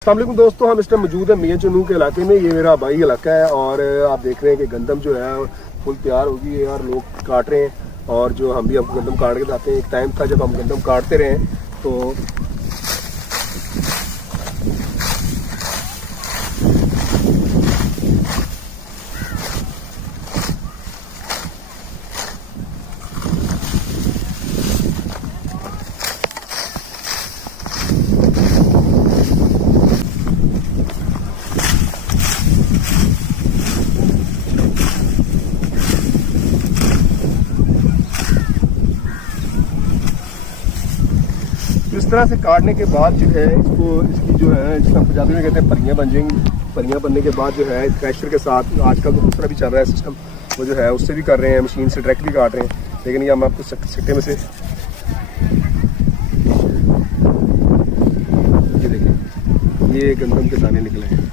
अस्सलाम वालेकुम दोस्तों, हम इस टाइम मौजूद है मियां चनू के इलाके में। ये मेरा भाई इलाका है और आप देख रहे हैं कि गंदम जो है फुल तैयार होगी है और लोग काट रहे हैं। और जो हम भी अब गंदम काट के जाते हैं, एक टाइम था जब हम गंदम काटते रहे तो इस तरह से काटने के बाद जो है इसकी जो है जिसका पंजाबी में कहते हैं परियां बन जाएंगी। परियां बनने के बाद जो है थ्रेशर के साथ आजकल तो दूसरा भी चल रहा है सिस्टम, वो जो है उससे भी कर रहे हैं, मशीन से डायरेक्ट भी काट रहे हैं। लेकिन ये हम आपको सिक्टे में से ये देखें, ये गंदम के दाने निकले हैं।